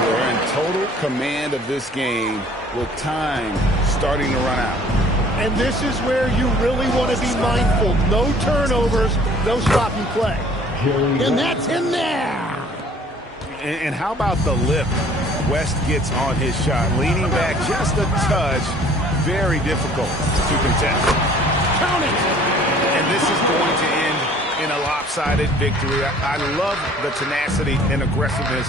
They're in total command of this game with time starting to run out. And this is where you really want to be mindful. No turnovers, no sloppy play. And that's in there. And how about the lift West gets on his shot? Leaning back just a touch. Very difficult to contest. Count it. And this is going to end in a lopsided victory. I love the tenacity and aggressiveness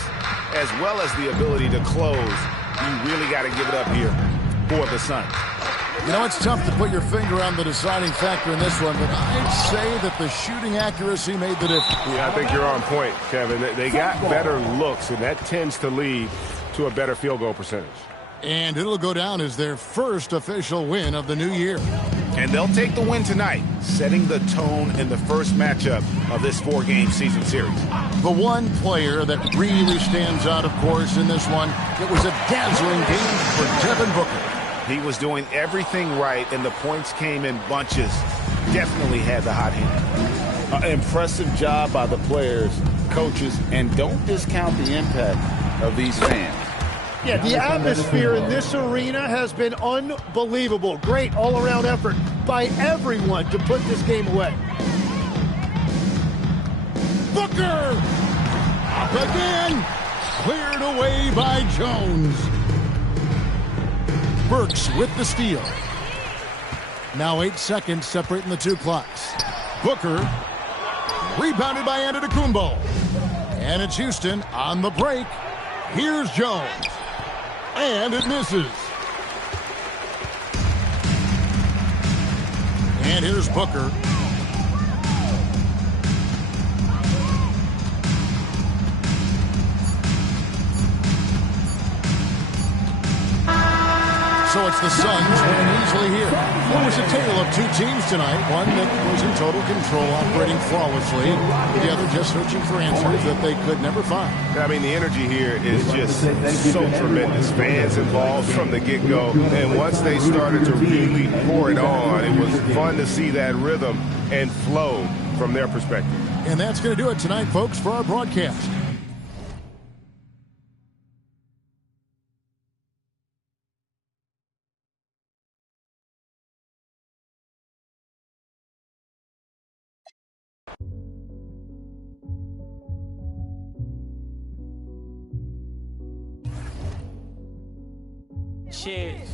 as well as the ability to close. You really got to give it up here for the Suns. You know, it's tough to put your finger on the deciding factor in this one, but I'd say that the shooting accuracy made the difference. Yeah, I think you're on point, Kevin. They got better looks, and that tends to lead to a better field goal percentage. And it'll go down as their first official win of the new year. And they'll take the win tonight, setting the tone in the first matchup of this 4-game season series. The one player that really stands out, of course, in this one, it was a dazzling game for Devin Booker. He was doing everything right, and the points came in bunches. Definitely had the hot hand. Impressive job by the players, coaches, and don't discount the impact of these fans. Yeah, the atmosphere in this arena has been unbelievable. Great all-around effort by everyone to put this game away. Booker! Up again! Cleared away by Jones. Burks with the steal. Now 8 seconds separating the two clocks. Booker rebounded by Antetokounmpo. And it's Houston on the break. Here's Jones. And it misses. And here's Booker. So it's the Suns winning easily here. It was a tale of two teams tonight. One that was in total control, operating flawlessly. The other just searching for answers that they could never find. I mean, the energy here is just so tremendous. Fans involved from the get-go. And once they started to really pour it on, it was fun to see that rhythm and flow from their perspective. And that's going to do it tonight, folks, for our broadcast. Cheers.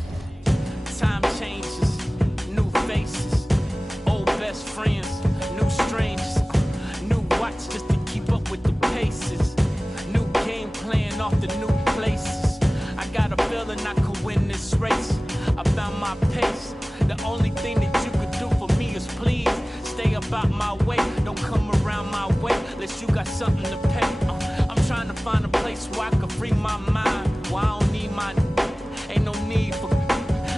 Time changes, new faces, old best friends, new strangers, new watch just to keep up with the paces, new game plan off the new places. I got a feeling I could win this race. I found my pace. The only thing that you could do for me is please stay up about my way. Don't come around my way unless you got something to pay. I'm trying to find a place where I can free my mind. Where I don't need my, ain't no need for,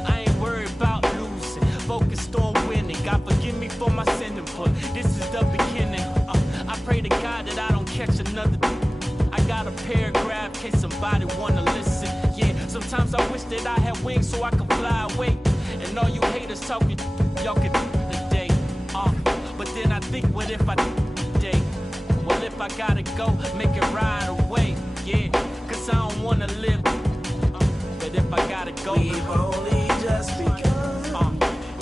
I ain't worried about losing. Focused on winning. God forgive me for my sinning, but this is the beginning. I pray to God that I don't catch another. I got a paragraph in case somebody wanna listen. Yeah, sometimes I wish that I had wings so I could fly away. And all you haters talking, y'all could today. But then I think, what if I today? Well, if I gotta go, make it right away. Yeah, cause I don't wanna live. But if I gotta go, we've only just begun.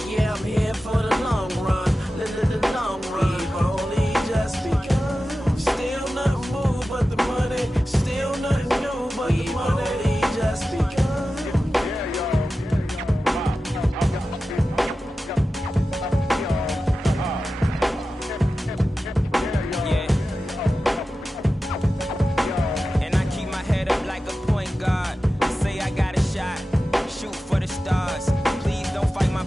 Yeah, I'm here for the long run. The long run. We've only just begun. Still nothing moved but the money. Still nothing new but the money. We've only just begun.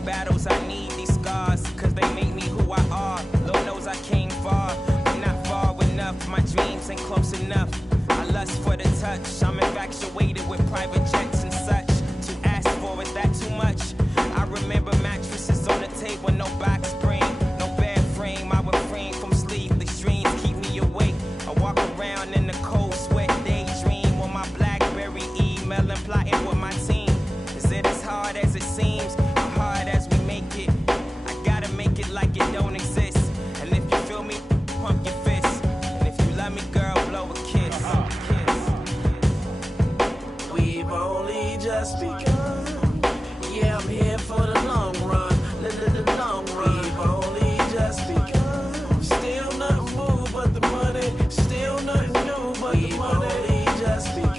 Battles, I need these scars, cause they make me who I are. Lord knows I came far, but not far enough. My dreams ain't close enough. I lust for the touch. I'm infatuated with private jets and such. To ask for it, that too much? I remember mattresses on the table, no box spring, no bed frame. I refrain from sleepless dreams, keep me awake. I walk around in the cold sweat, daydream on my BlackBerry, emailing, plotting with my team. Is it as hard as it seems? Hard as we make it, I gotta make it like it don't exist. And if you feel me, pump your fist. And if you love me, girl, blow a kiss. We've only just begun. Yeah, I'm here for the long run. The long run. We've only just begun. Still nothing moved but the money. Still nothing new but the money. We've only just begun.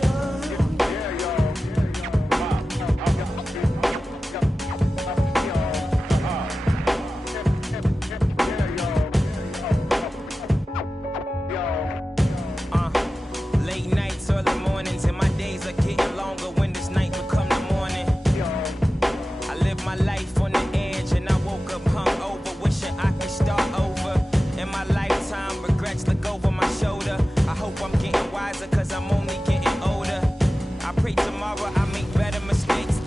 Cause I'm only getting older. I pray tomorrow I make better mistakes.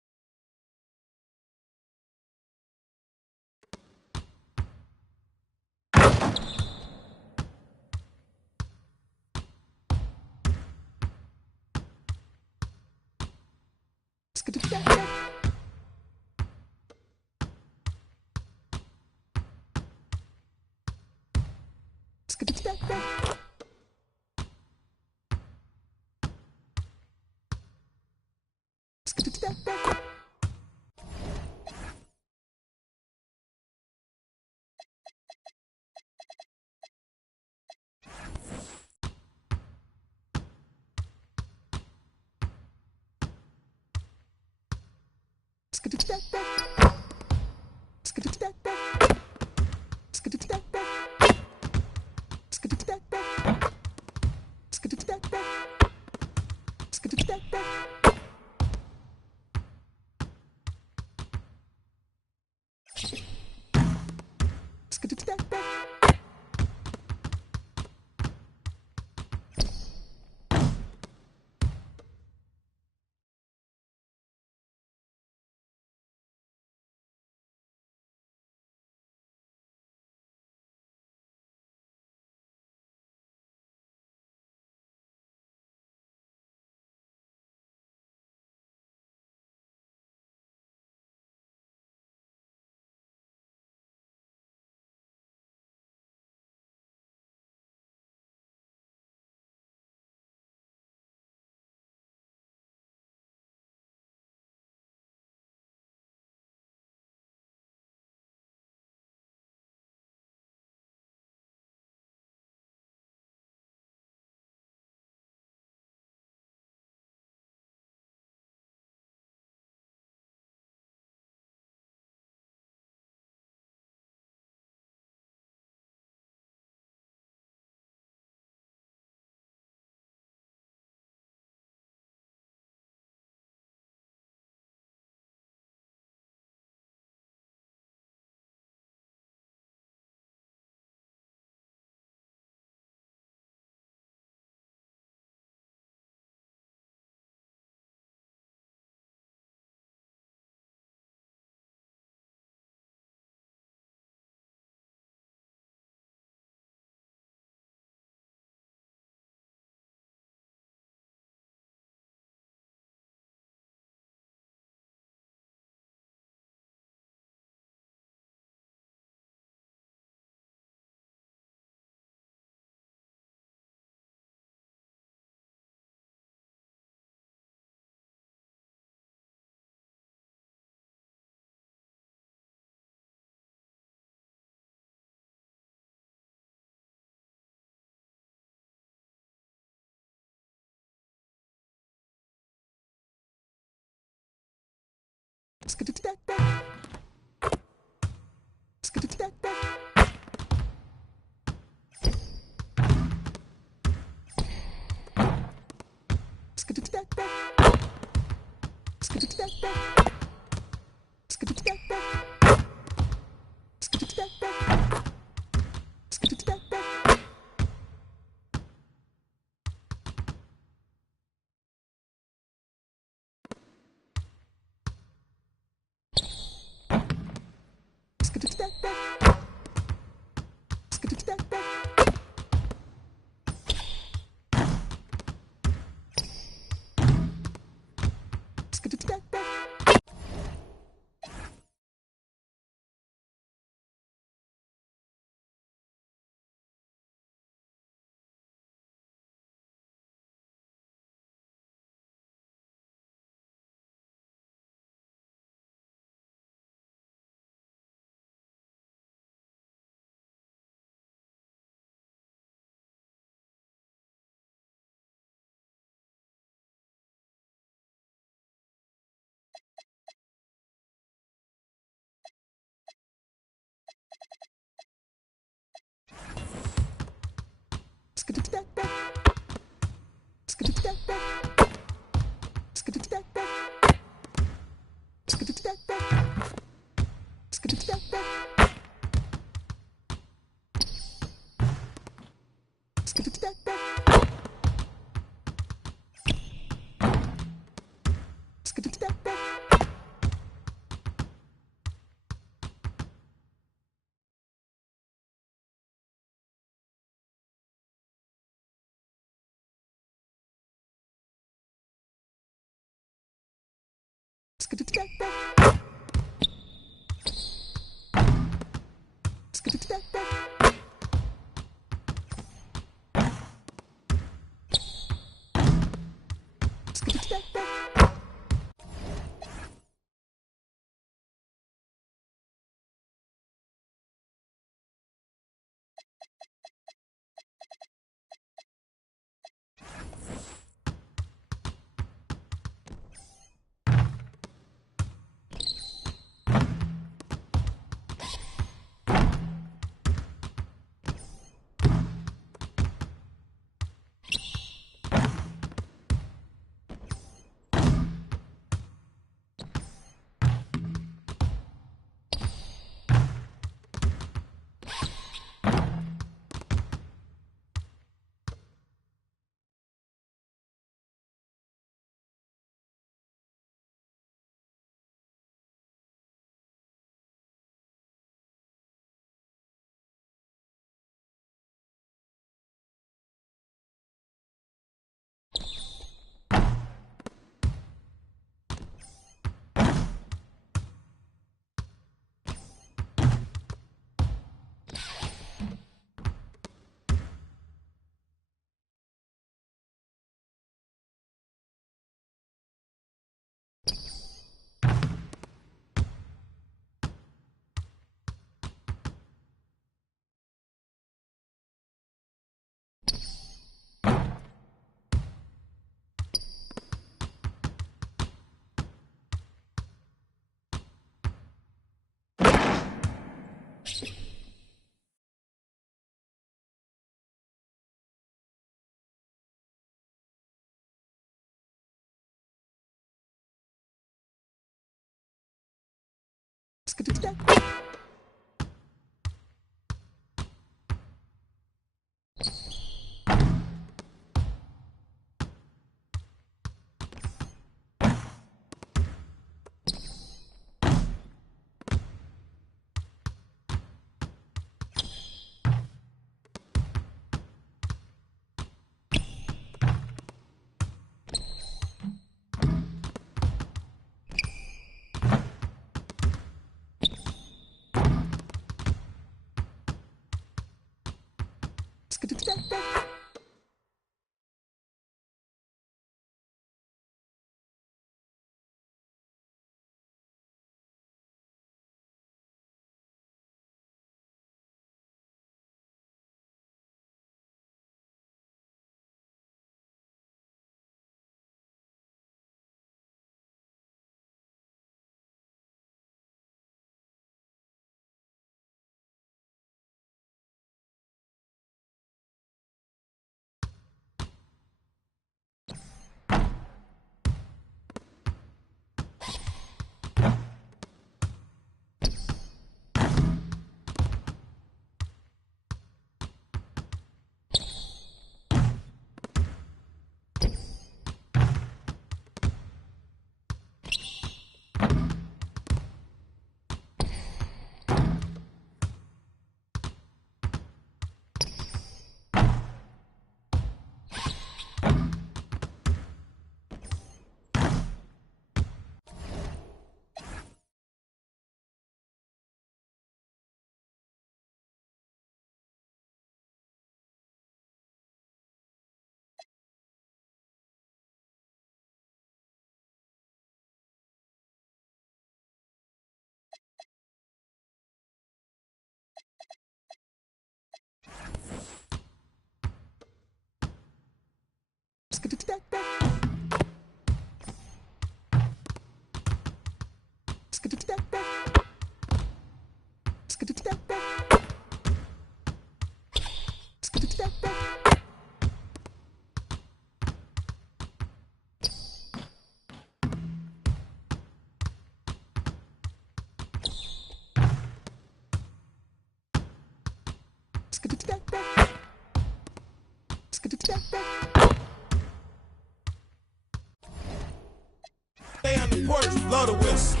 Stay on the porch, blow the whistle.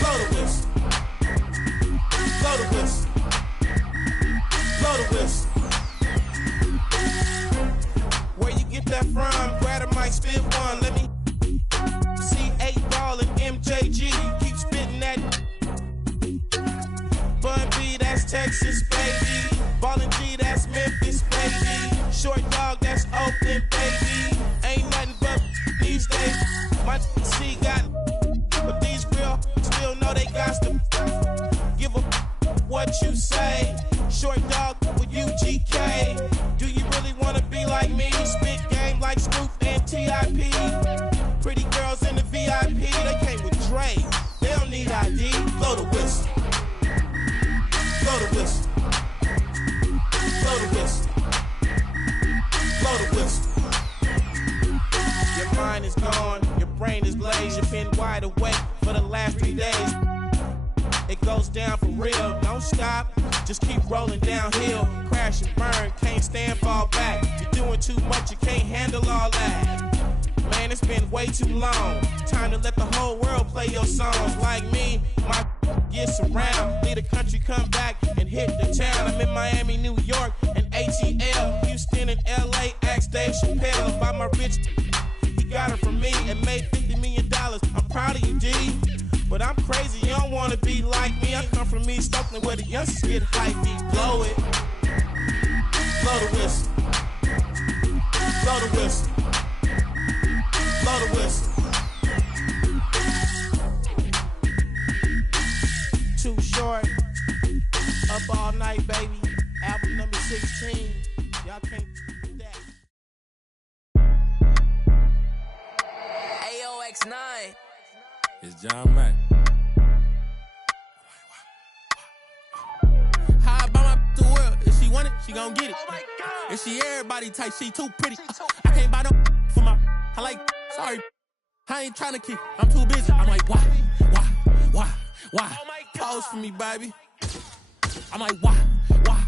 Blow the whistle. Blow the whistle. Blow the whistle. Where you get that from? Grab a mic, spit one. Let me see 8 Ball and MJG. You keep spitting that. Bun B, that's Texas, baby. Ballin' G, that's Memphis, baby. Short Dog, that's Oakland, baby. Ain't nothing but Hey, do you really wanna be like me? Spit game like Snoop and T.I.P. Pretty girls in the VIP, they came with Dre. They don't need ID. Blow the whistle. Blow the whistle. Blow the whistle. Blow the whistle. Your mind is gone, your brain is glazed. You've been wide awake for the last 3 days. It goes down for real, don't stop. Just keep rolling downhill. Crash and burn, can't stand, fall back. You're doing too much, you can't handle all that. Man, it's been way too long. Time to let the whole world play your songs. Like me, my gets around. Leave the country, come back and hit the town. I'm in Miami, New York, and ATL. Houston and LA, ask Dave Chappelle about my rich. He got it from me and made $50 million. I'm proud of you, D. But I'm crazy, you don't wanna be like me. I come from East Oakland where the youngsters get hypey. Blow it. Blow the whistle. Blow the whistle. Blow the whistle. Too short. Up all night, baby. Album number 16. Y'all can't do that. AOX9. It's John Mack. How I buy my the world? If she want it, she gon' get it. If she everybody type, she too pretty. I can't buy no for my. I like. Sorry, I ain't tryna keep. I'm too busy. I'm like, why? Pose for me, baby. I'm like, why?